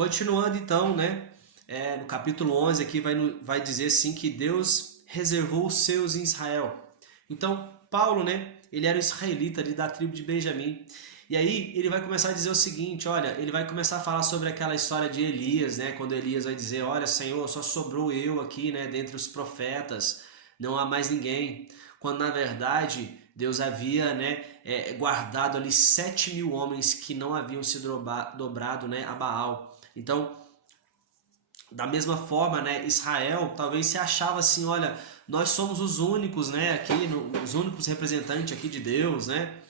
Continuando então, né? No capítulo 11 aqui vai dizer assim que Deus reservou os seus em Israel. Então, Paulo, né? Ele era um israelita ali da tribo de Benjamim. E aí ele vai começar a dizer o seguinte, olha, ele vai começar a falar sobre aquela história de Elias, né? Quando Elias vai dizer, olha, Senhor, só sobrou eu aqui, né? Dentre os profetas, não há mais ninguém. Quando na verdade Deus havia, né? Guardado ali 7.000 homens que não haviam se dobrado, né? A Baal. Então, da mesma forma, né, Israel talvez se achava assim, olha, nós somos os únicos, né, aqui, os únicos representantes aqui de Deus, né?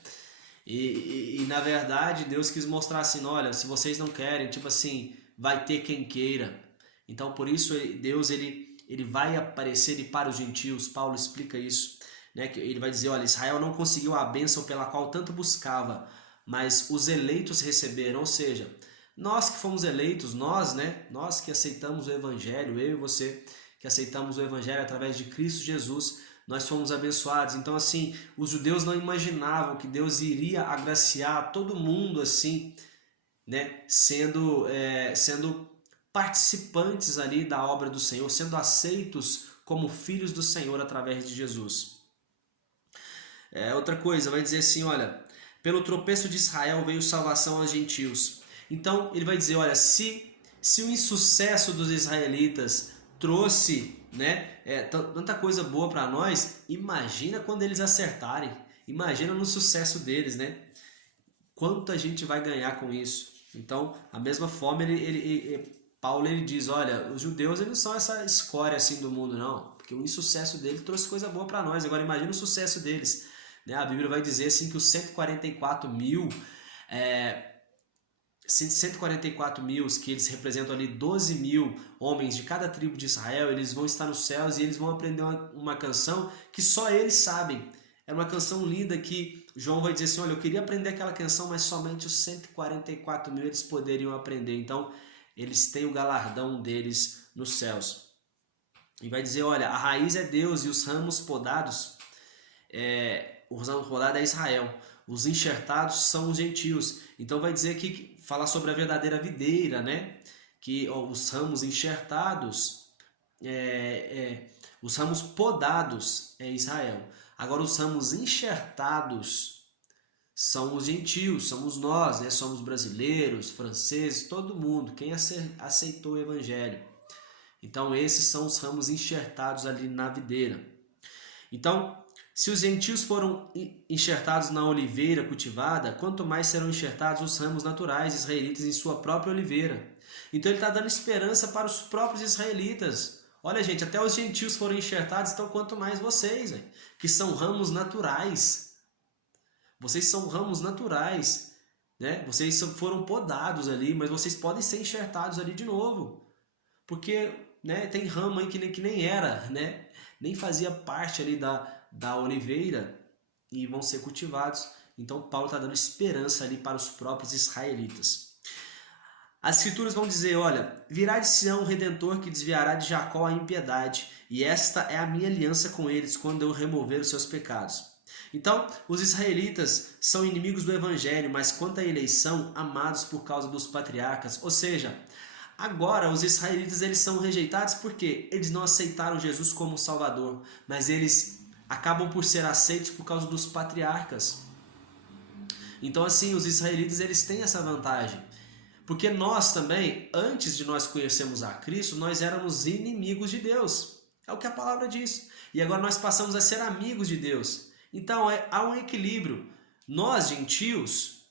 E na verdade Deus quis mostrar assim, olha, se vocês não querem, tipo assim, vai ter quem queira. Então por isso Deus ele vai aparecer e para os gentios. Paulo explica isso, né? Que ele vai dizer, olha, Israel não conseguiu a bênção pela qual tanto buscava, mas os eleitos receberam, ou seja, nós que fomos eleitos, nós, né? Nós que aceitamos o evangelho, eu e você que aceitamos o evangelho através de Cristo Jesus, nós fomos abençoados. Então assim, os judeus não imaginavam que Deus iria agraciar todo mundo assim, né? Sendo participantes ali da obra do Senhor, sendo aceitos como filhos do Senhor através de Jesus. Outra coisa, vai dizer assim, olha, pelo tropeço de Israel veio salvação aos gentios. Então ele vai dizer, olha, se o insucesso dos israelitas trouxe, né, tanta coisa boa para nós, imagina quando eles acertarem, imagina no sucesso deles, né? Quanto a gente vai ganhar com isso? Então, a mesma forma, Paulo ele diz, olha, os judeus eles não são essa escória assim do mundo, não, porque o insucesso deles trouxe coisa boa para nós. Agora imagina o sucesso deles, né? A Bíblia vai dizer assim que os 144 mil, que eles representam ali 12.000 homens de cada tribo de Israel, eles vão estar nos céus e eles vão aprender uma canção que só eles sabem. É uma canção linda que João vai dizer assim, olha, eu queria aprender aquela canção, mas somente os 144 mil eles poderiam aprender. Então, eles têm o galardão deles nos céus. E vai dizer, olha, a raiz é Deus e os ramos podados, o ramo podado é Israel. Os enxertados são os gentios. Então vai dizer aqui, falar sobre a verdadeira videira, né? Que os ramos enxertados, os ramos podados é Israel. Agora os ramos enxertados são os gentios, somos nós, né? Somos brasileiros, franceses, todo mundo, quem aceitou o evangelho. Então esses são os ramos enxertados ali na videira. Então, se os gentios foram enxertados na oliveira cultivada, quanto mais serão enxertados os ramos naturais israelitas em sua própria oliveira. Então ele está dando esperança para os próprios israelitas. Olha, gente, até os gentios foram enxertados, então quanto mais vocês, que são ramos naturais. Vocês são ramos naturais, né? Vocês foram podados ali, mas vocês podem ser enxertados ali de novo. Porque, né, tem ramo aí que nem era, né? Nem fazia parte ali da oliveira e vão ser cultivados. Então Paulo está dando esperança ali para os próprios israelitas. As escrituras vão dizer, olha, virá de Sião o Redentor que desviará de Jacó a impiedade, e esta é a minha aliança com eles quando eu remover os seus pecados. Então, os israelitas são inimigos do evangelho, mas quanto à eleição, amados por causa dos patriarcas. Ou seja, agora os israelitas eles são rejeitados porque eles não aceitaram Jesus como Salvador, mas eles acabam por ser aceitos por causa dos patriarcas. Então assim, os israelitas eles têm essa vantagem. Porque nós também, antes de nós conhecermos a Cristo, nós éramos inimigos de Deus. É o que a palavra diz. E agora nós passamos a ser amigos de Deus. Então há um equilíbrio. Nós, gentios,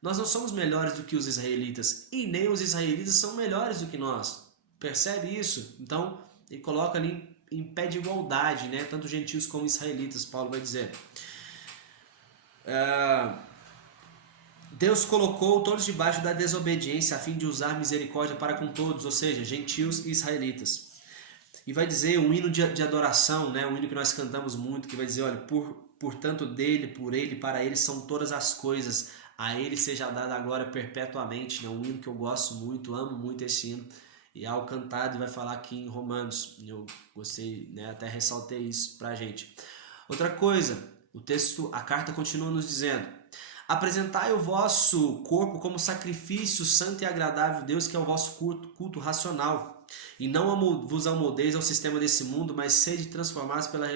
nós não somos melhores do que os israelitas. E nem os israelitas são melhores do que nós. Percebe isso? Então ele coloca ali em pé de igualdade, né? Tanto gentios como israelitas, Paulo vai dizer. Deus colocou todos debaixo da desobediência a fim de usar misericórdia para com todos, ou seja, gentios e israelitas. E vai dizer um hino de adoração, né? Um hino que nós cantamos muito, que vai dizer, olha, portanto dele, por ele, para ele são todas as coisas, a ele seja dada a glória perpetuamente, né? Um hino que eu gosto muito, amo muito esse hino. E ao cantado vai falar aqui em Romanos, eu gostei, né? Até ressaltei isso pra gente. Outra coisa, a carta continua nos dizendo, Apresentai o vosso corpo como sacrifício santo e agradável a Deus, que é o vosso culto racional. E não vos amoldeis ao sistema desse mundo, mas sede transformados pela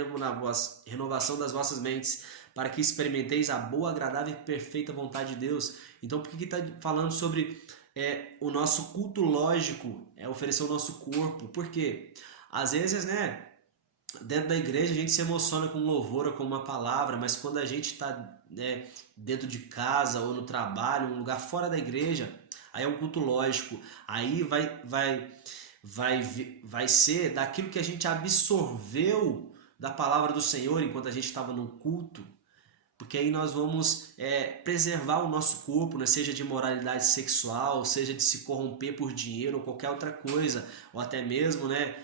renovação das vossas mentes, para que experimenteis a boa, agradável e perfeita vontade de Deus. Então, por que está falando sobre o nosso culto lógico, oferecer o nosso corpo? Por quê? Às vezes, né, dentro da igreja a gente se emociona com louvor ou com uma palavra, mas quando a gente está dentro de casa ou no trabalho, um lugar fora da igreja, aí é um culto lógico. Aí vai ser daquilo que a gente absorveu da palavra do Senhor enquanto a gente estava no culto, porque aí nós vamos preservar o nosso corpo, né? Seja de moralidade sexual, seja de se corromper por dinheiro ou qualquer outra coisa, ou até mesmo, né,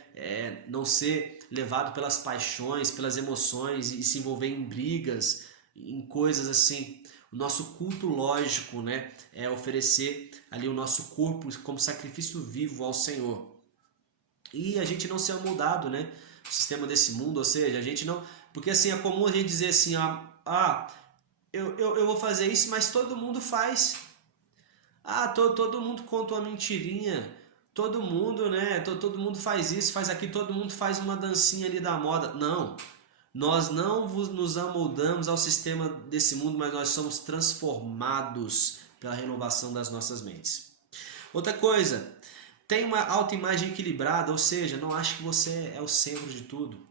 não ser levado pelas paixões, pelas emoções e se envolver em brigas, em coisas assim. O nosso culto lógico, né, é oferecer ali o nosso corpo como sacrifício vivo ao Senhor. E a gente não ser amoldado, né, o sistema desse mundo, ou seja, a gente não... Porque assim, é comum a gente dizer assim, eu vou fazer isso, mas todo mundo faz. Todo mundo conta uma mentirinha. Todo mundo, né? Todo mundo faz isso, faz aquilo, todo mundo faz uma dancinha ali da moda. Não. Nós não nos amoldamos ao sistema desse mundo, mas nós somos transformados pela renovação das nossas mentes. Outra coisa, tem uma autoimagem equilibrada, ou seja, não ache que você é o centro de tudo.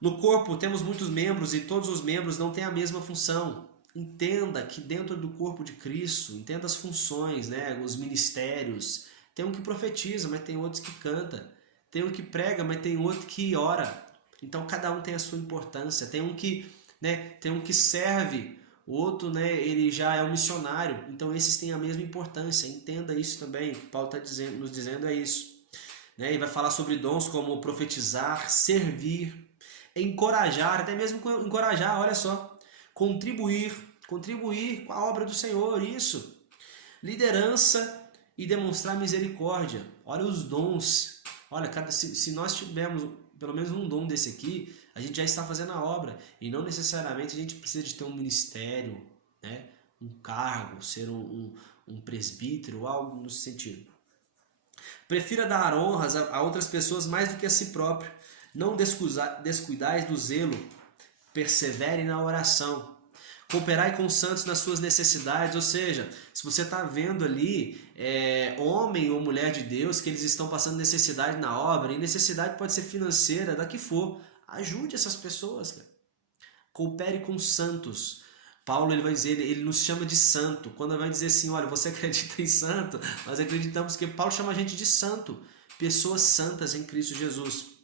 No corpo temos muitos membros e todos os membros não têm a mesma função. Entenda que dentro do corpo de Cristo, entenda as funções, né, os ministérios. Tem um que profetiza, mas tem outros que canta. Tem um que prega, mas tem outro que ora. Então cada um tem a sua importância. Tem um que, né, tem um que serve, o outro, né, ele já é um missionário. Então esses têm a mesma importância. Entenda isso também. O que Paulo está nos dizendo é isso. Né? E vai falar sobre dons como profetizar, servir, encorajar, até mesmo encorajar, olha só, contribuir com a obra do Senhor, isso, liderança e demonstrar misericórdia. Olha os dons, olha, se nós tivermos pelo menos um dom desse aqui, a gente já está fazendo a obra, e não necessariamente a gente precisa de ter um ministério, né, um cargo, ser um presbítero, algo nesse sentido. Prefira dar honras a outras pessoas mais do que a si próprio. Não descuidais do zelo, persevere na oração. Cooperai com os santos nas suas necessidades, ou seja, se você está vendo ali homem ou mulher de Deus que eles estão passando necessidade na obra, e necessidade pode ser financeira, da que for, ajude essas pessoas, cara. Coopere com os santos. Paulo ele vai dizer, ele nos chama de santo. Quando ele vai dizer assim, olha, você acredita em santo? Nós acreditamos que Paulo chama a gente de santo, pessoas santas em Cristo Jesus.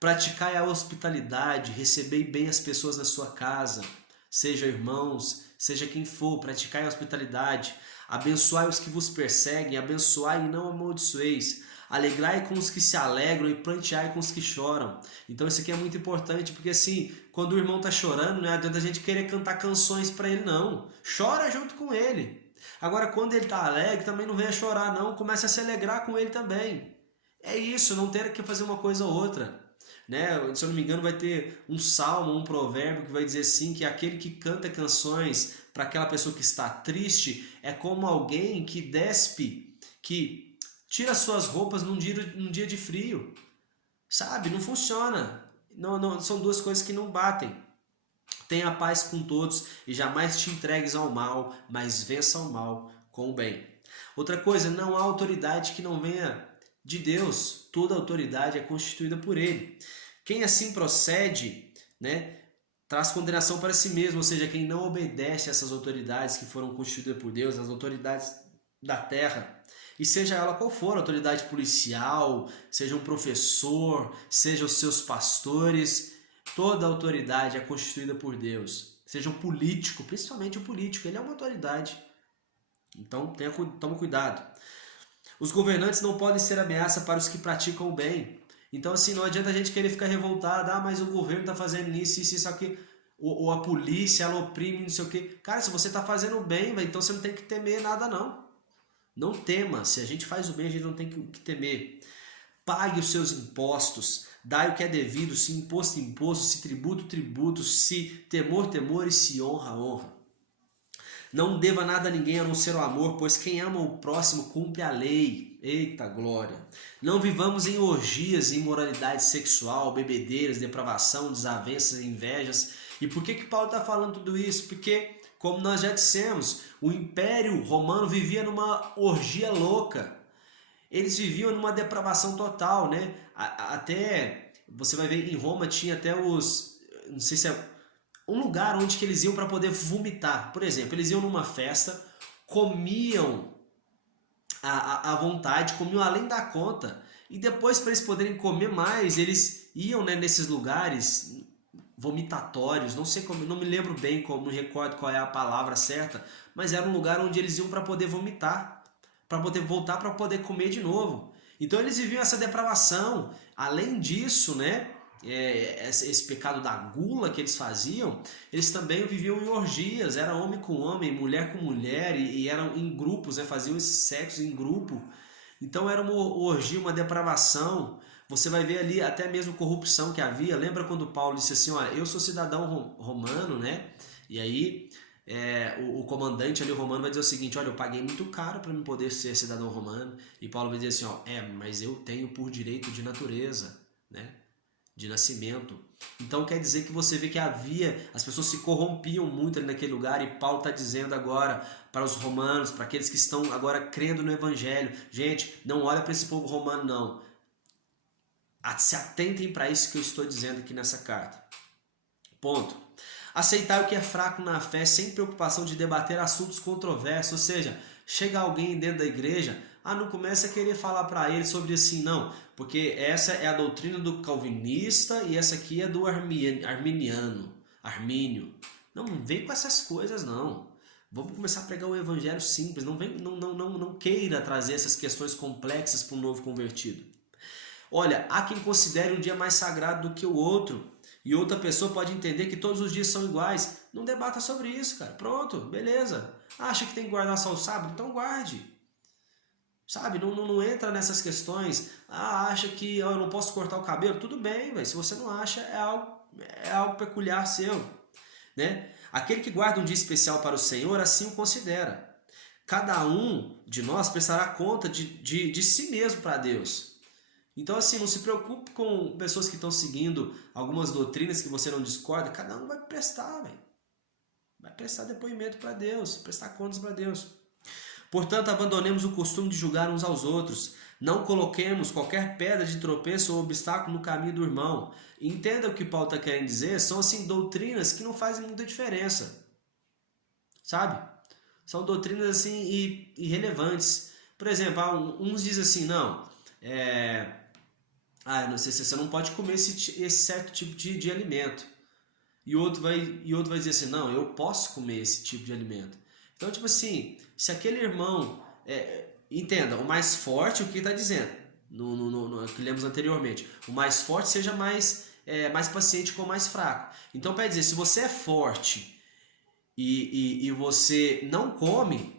Praticai a hospitalidade, recebei bem as pessoas na sua casa, seja irmãos, seja quem for, praticai a hospitalidade, abençoai os que vos perseguem, abençoai e não amaldiçoeis, alegrai com os que se alegram e pranteai com os que choram. Então isso aqui é muito importante, porque assim, quando o irmão está chorando, não adianta a gente querer cantar canções para ele, não. Chora junto com ele. Agora, quando ele está alegre, também não venha chorar, não. Comece a se alegrar com ele também. É isso, não ter que fazer uma coisa ou outra. Né? Se eu não me engano, vai ter um salmo, um provérbio que vai dizer assim, que aquele que canta canções para aquela pessoa que está triste é como alguém que despe, que tira suas roupas num dia de frio. Sabe? Não funciona. Não, são duas coisas que não batem. Tenha paz com todos e jamais te entregues ao mal, mas vença o mal com o bem. Outra coisa, não há autoridade que não venha de Deus, toda autoridade é constituída por Ele. Quem assim procede, né, traz condenação para si mesmo, ou seja, quem não obedece a essas autoridades que foram constituídas por Deus, as autoridades da terra, e seja ela qual for, autoridade policial, seja um professor, seja os seus pastores, toda autoridade é constituída por Deus. Seja um político, principalmente o político, ele é uma autoridade. Então toma cuidado. Os governantes não podem ser ameaça para os que praticam o bem. Então, assim, não adianta a gente querer ficar revoltado. Mas o governo está fazendo isso aqui. Ou a polícia, ela oprime, não sei o quê. Cara, se você está fazendo o bem, então você não tem que temer nada, não. Não tema. Se a gente faz o bem, a gente não tem que temer. Pague os seus impostos. Dai o que é devido. Se imposto, imposto. Se tributo, tributo. Se temor, temor. E se honra, honra. Não deva nada a ninguém a não ser o amor, pois quem ama o próximo cumpre a lei. Eita glória! Não vivamos em orgias, imoralidade sexual, bebedeiras, depravação, desavenças, invejas. E por que Paulo está falando tudo isso? Porque, como nós já dissemos, o Império Romano vivia numa orgia louca. Eles viviam numa depravação total, né? Até, você vai ver, em Roma tinha até não sei se é um lugar onde que eles iam para poder vomitar. Por exemplo, eles iam numa festa, comiam à vontade, comiam além da conta, e depois, para eles poderem comer mais, eles iam, né, nesses lugares vomitatórios, não sei como, não me lembro bem, como, não recordo qual é a palavra certa, mas era um lugar onde eles iam para poder vomitar, para poder voltar para poder comer de novo. Então eles viviam essa depravação. Além disso, né, esse pecado da gula que eles faziam, eles também viviam em orgias, era homem com homem, mulher com mulher, e eram em grupos, né, faziam esse sexo em grupo. Então era uma orgia, uma depravação. Você vai ver ali até mesmo corrupção que havia. Lembra quando Paulo disse assim, olha, eu sou cidadão romano, né? E aí o comandante ali romano vai dizer o seguinte, olha, eu paguei muito caro para me poder ser cidadão romano. E Paulo vai dizer assim, ó, mas eu tenho por direito de natureza, né? De nascimento. Então quer dizer que você vê que as pessoas se corrompiam muito ali naquele lugar, e Paulo está dizendo agora para os romanos, para aqueles que estão agora crendo no evangelho, gente, não olha para esse povo romano não, se atentem para isso que eu estou dizendo aqui nessa carta. Ponto. Aceitar o que é fraco na fé sem preocupação de debater assuntos controversos, ou seja, chega alguém dentro da igreja, não começa a querer falar para ele sobre assim, não, porque essa é a doutrina do calvinista e essa aqui é do armínio. Não vem com essas coisas não. Vamos começar a pregar o evangelho simples, não queira trazer essas questões complexas para um novo convertido. Olha, há quem considere um dia mais sagrado do que o outro, e outra pessoa pode entender que todos os dias são iguais. Não debata sobre isso, cara. Pronto, beleza. Acha que tem que guardar só o sábado? Então guarde. Sabe, não entra nessas questões. Acha que eu não posso cortar o cabelo? Tudo bem, véio. Se você não acha, é algo peculiar seu, né? Aquele que guarda um dia especial para o Senhor, assim o considera. Cada um de nós prestará conta de si mesmo para Deus. Então, assim, não se preocupe com pessoas que estão seguindo algumas doutrinas que você não discorda. Cada um vai prestar, velho. Vai prestar depoimento para Deus, prestar contas para Deus. Portanto, abandonemos o costume de julgar uns aos outros. Não coloquemos qualquer pedra de tropeço ou obstáculo no caminho do irmão. Entenda o que Paulo está querendo dizer. São, assim, doutrinas que não fazem muita diferença. Sabe? São doutrinas, assim, irrelevantes. Por exemplo, uns dizem assim, não, não sei se você não pode comer esse certo tipo de alimento. E outro vai dizer assim, não, eu posso comer esse tipo de alimento. Então, tipo assim, se aquele irmão, entenda, o mais forte, o que está dizendo, no que lemos anteriormente, o mais forte seja mais paciente com o mais fraco. Então, para dizer, se você é forte e você não come,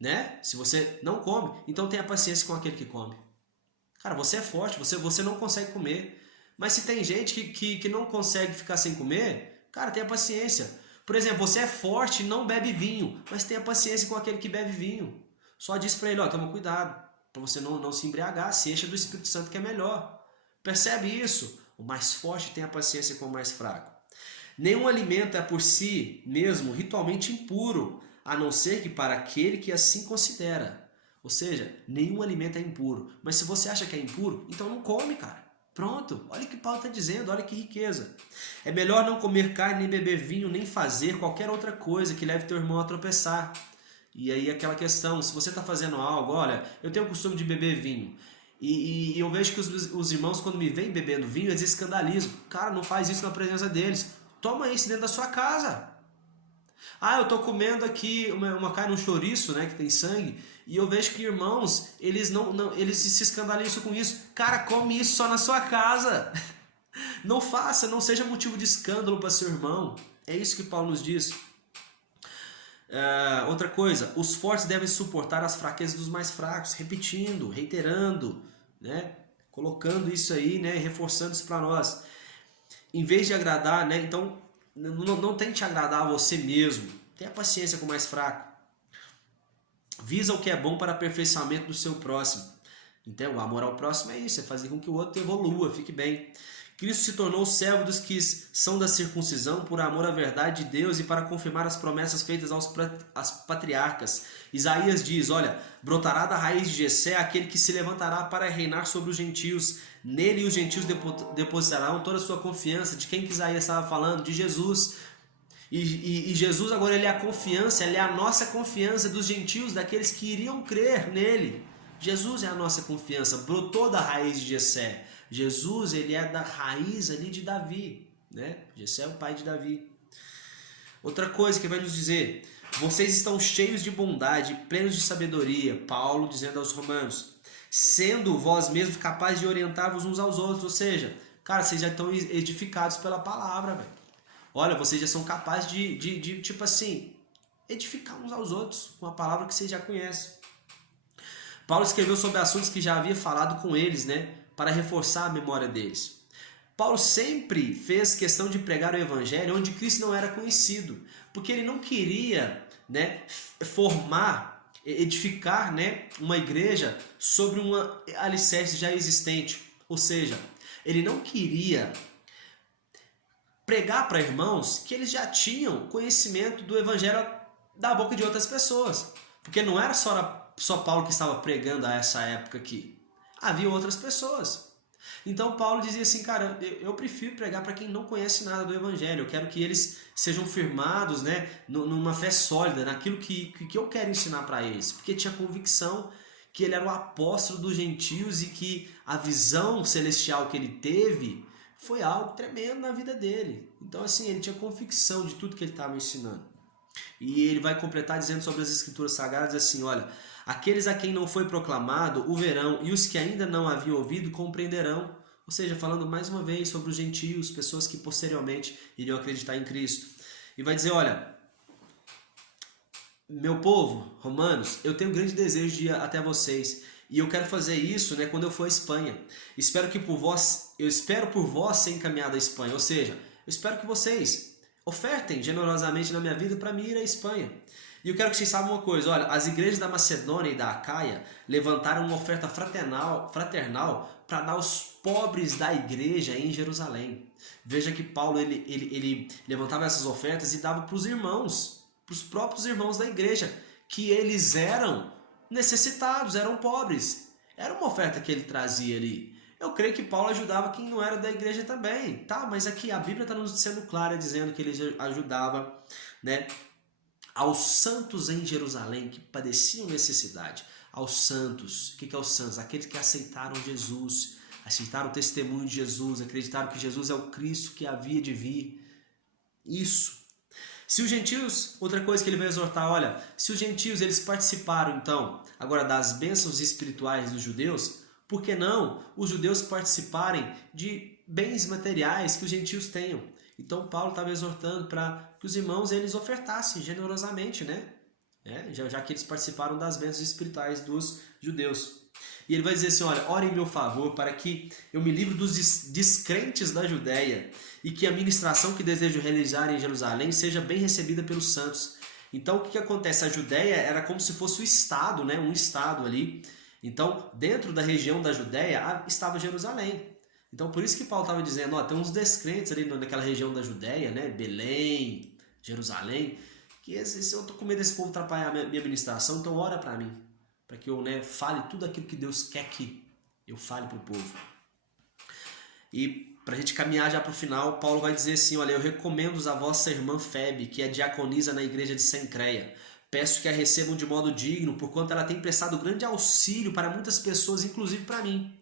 né? Se você não come, então tenha paciência com aquele que come. Cara, você é forte, você não consegue comer. Mas se tem gente que não consegue ficar sem comer, cara, tenha paciência. Por exemplo, você é forte e não bebe vinho, mas tenha paciência com aquele que bebe vinho. Só diz para ele, ó, toma cuidado, para você não se embriagar, se encha do Espírito Santo que é melhor. Percebe isso? O mais forte tem a paciência com o mais fraco. Nenhum alimento é por si mesmo ritualmente impuro, a não ser que para aquele que assim considera. Ou seja, nenhum alimento é impuro. Mas se você acha que é impuro, então não come, cara. Pronto, olha o que Paulo está dizendo, olha que riqueza. É melhor não comer carne, nem beber vinho, nem fazer qualquer outra coisa que leve teu irmão a tropeçar. E aí aquela questão, se você está fazendo algo, olha, eu tenho o costume de beber vinho. E eu vejo que os irmãos, quando me veem bebendo vinho, eles escandalizam. Cara, não faz isso na presença deles. Toma isso dentro da sua casa. Eu estou comendo aqui uma carne, um chouriço, né, que tem sangue, e eu vejo que irmãos, eles eles se escandalizam com isso. Cara, come isso só na sua casa. Não faça, não seja motivo de escândalo para seu irmão. É isso que Paulo nos diz. Outra coisa, os fortes devem suportar as fraquezas dos mais fracos, repetindo, reiterando, né, colocando isso aí, né, reforçando isso para nós. Em vez de agradar, né, então não tente agradar a você mesmo, Tenha paciência com o mais fraco. Visa o que é bom para aperfeiçoamento do seu próximo. Então, o amor ao próximo é isso, é fazer com que o outro evolua, fique bem. Cristo se tornou servo dos que são da circuncisão por amor à verdade de Deus e para confirmar as promessas feitas aos patriarcas. Isaías diz, olha, brotará da raiz de Jessé aquele que se levantará para reinar sobre os gentios. Nele os gentios depositarão toda a sua confiança. De quem que Isaías estava falando? De Jesus. E Jesus agora ele é a confiança, ele é a nossa confiança dos gentios, daqueles que iriam crer nele. Jesus é a nossa confiança, brotou da raiz de Jessé. Jesus, ele é da raiz ali de Davi, né? Jessé é o pai de Davi. Outra coisa que vai nos dizer, vocês estão cheios de bondade, plenos de sabedoria, Paulo dizendo aos romanos, sendo vós mesmos capazes de orientar-vos uns aos outros, ou seja, cara, vocês já estão edificados pela palavra, velho. Olha, vocês já são capazes de tipo assim, edificar uns aos outros com a palavra que vocês já conhecem. Paulo escreveu sobre assuntos que já havia falado com eles, né? Para reforçar a memória deles. Paulo sempre fez questão de pregar o evangelho onde Cristo não era conhecido, porque ele não queria, né, edificar, né, uma igreja sobre uma alicerce já existente. Ou seja, ele não queria pregar para irmãos que eles já tinham conhecimento do evangelho da boca de outras pessoas. Porque não era só Paulo que estava pregando a essa época aqui. Havia outras pessoas. Então Paulo dizia assim, cara, eu prefiro pregar para quem não conhece nada do evangelho. Eu quero que eles sejam firmados, né, numa fé sólida, naquilo que eu quero ensinar para eles. Porque tinha convicção que ele era o apóstolo dos gentios e que a visão celestial que ele teve foi algo tremendo na vida dele. Então assim, ele tinha convicção de tudo que ele estava ensinando. E ele vai completar dizendo sobre as escrituras sagradas assim, olha, aqueles a quem não foi proclamado o verão e os que ainda não haviam ouvido compreenderão. Ou seja, falando mais uma vez sobre os gentios, pessoas que posteriormente iriam acreditar em Cristo. E vai dizer, olha, meu povo, romanos, eu tenho um grande desejo de ir até vocês. E eu quero fazer isso, né, quando eu for à Espanha. Eu espero por vós ser encaminhado à Espanha. Ou seja, eu espero que vocês ofertem generosamente na minha vida para mim ir à Espanha. E eu quero que vocês saibam uma coisa, olha, as igrejas da Macedônia e da Acaia levantaram uma oferta fraternal para dar aos pobres da igreja em Jerusalém. Veja que Paulo ele levantava essas ofertas e dava para os irmãos, para os próprios irmãos da igreja, que eles eram necessitados, eram pobres. Era uma oferta que ele trazia ali. Eu creio que Paulo ajudava quem não era da igreja também, tá? Mas aqui a Bíblia está nos sendo clara dizendo que ele ajudava, né, aos santos em Jerusalém que padeciam necessidade. Aos santos. O que é os santos? Aqueles que aceitaram Jesus, aceitaram o testemunho de Jesus, acreditaram que Jesus é o Cristo que havia de vir. Isso. Se os gentios, outra coisa que ele vai exortar, olha, se os gentios eles participaram então agora das bênçãos espirituais dos judeus, por que não os judeus participarem de bens materiais que os gentios tenham? Então Paulo estava exortando para que os irmãos eles ofertassem generosamente, né? Já que eles participaram das bênçãos espirituais dos judeus. E ele vai dizer assim, olha, ore em meu favor para que eu me livre dos descrentes da Judéia e que a ministração que desejo realizar em Jerusalém seja bem recebida pelos santos. Então o que acontece? A Judéia era como se fosse o estado, né? Um estado ali. Então dentro da região da Judéia estava Jerusalém. Então por isso que Paulo estava dizendo, ó, tem uns descrentes ali naquela região da Judéia, né? Belém, Jerusalém, que se eu estou com medo desse povo atrapalhar a minha ministração, então ora para mim, para que eu, né, fale tudo aquilo que Deus quer que eu fale para o povo. E para a gente caminhar já para o final, Paulo vai dizer assim, olha, eu recomendo a vossa irmã Febe, que é diaconisa na igreja de Sencreia. Peço que a recebam de modo digno, porquanto ela tem prestado grande auxílio para muitas pessoas, inclusive para mim.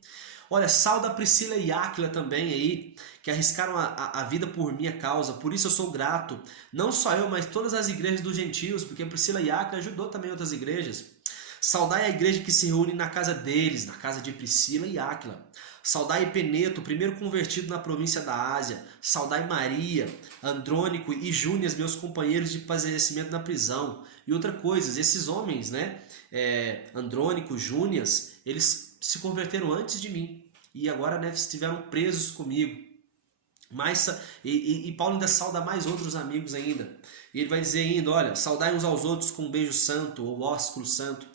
Olha, sauda Priscila e Áquila também aí, que arriscaram a vida por minha causa, por isso eu sou grato. Não só eu, mas todas as igrejas dos gentios, porque Priscila e Áquila ajudou também outras igrejas. Saudai a igreja que se reúne na casa deles, na casa de Priscila e Áquila. Saudai Epeneto, primeiro convertido na província da Ásia. Saudai Maria, Andrônico e Júnias, meus companheiros de padecimento na prisão. E outra coisa, esses homens, né, Andrônico, Júnias, eles se converteram antes de mim. E agora, né, estiveram presos comigo. E Paulo ainda sauda mais outros amigos ainda. E ele vai dizer ainda, olha, saudai uns aos outros com um beijo santo ou ósculo santo.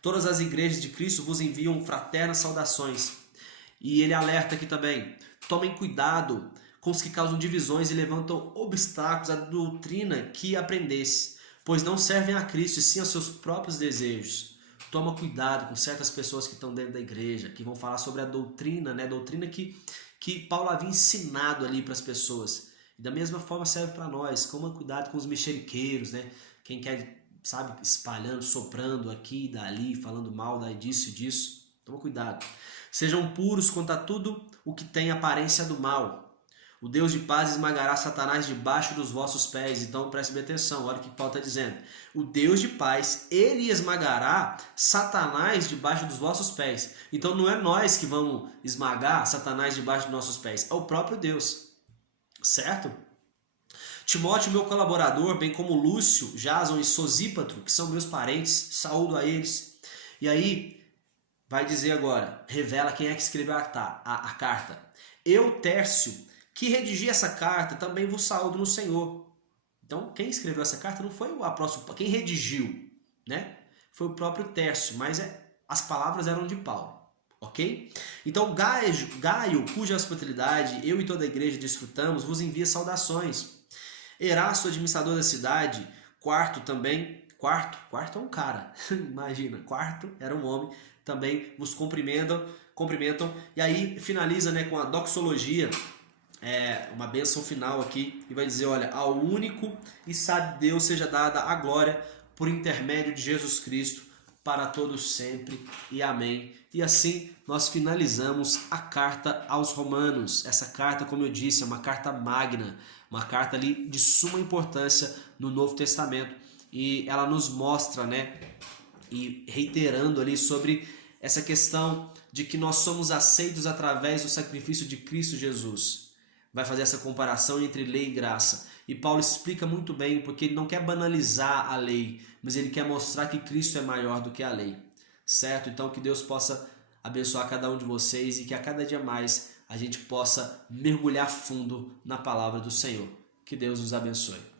Todas as igrejas de Cristo vos enviam fraternas saudações. E ele alerta aqui também, tomem cuidado com os que causam divisões e levantam obstáculos à doutrina que aprendesse, pois não servem a Cristo e sim aos seus próprios desejos. Toma cuidado com certas pessoas que estão dentro da igreja, que vão falar sobre a doutrina, né? A doutrina que Paulo havia ensinado ali para as pessoas. E da mesma forma serve para nós. Toma cuidado com os mexeriqueiros, né? Quem quer, sabe, espalhando, soprando aqui e dali, falando mal disso e disso. Toma cuidado. Sejam puros quanto a tudo o que tem aparência do mal. O Deus de paz esmagará Satanás debaixo dos vossos pés. Então preste bem atenção, olha o que Paulo está dizendo. O Deus de paz, ele esmagará Satanás debaixo dos vossos pés. Então não é nós que vamos esmagar Satanás debaixo dos nossos pés, é o próprio Deus. Certo? Timóteo, meu colaborador, bem como Lúcio, Jason e Sosípatro, que são meus parentes, saúdo a eles. E aí, vai dizer agora, revela quem é que escreveu a carta. Eu, Tércio, que redigi essa carta, também vos saúdo no Senhor. Então, quem escreveu essa carta não foi o apóstolo, quem redigiu, né? Foi o próprio Tércio, mas as palavras eram de Paulo, ok? Então, Gaio, cuja hospitalidade eu e toda a igreja desfrutamos, vos envia saudações. Erasto, administrador da cidade, Quarto é um cara, imagina, Quarto era um homem, também vos cumprimentam, e aí finaliza, né, com a doxologia, uma bênção final aqui, e vai dizer, olha, ao único e sábio Deus seja dada a glória por intermédio de Jesus Cristo, para todos sempre, e amém. E assim nós finalizamos a carta aos Romanos. Essa carta, como eu disse, é uma carta magna, uma carta ali de suma importância no Novo Testamento, e ela nos mostra, né, e reiterando ali sobre essa questão de que nós somos aceitos através do sacrifício de Cristo Jesus. Vai fazer essa comparação entre lei e graça. E Paulo explica muito bem, porque ele não quer banalizar a lei, mas ele quer mostrar que Cristo é maior do que a lei. Certo? Então que Deus possa abençoar cada um de vocês e que a cada dia mais a gente possa mergulhar fundo na palavra do Senhor. Que Deus os abençoe.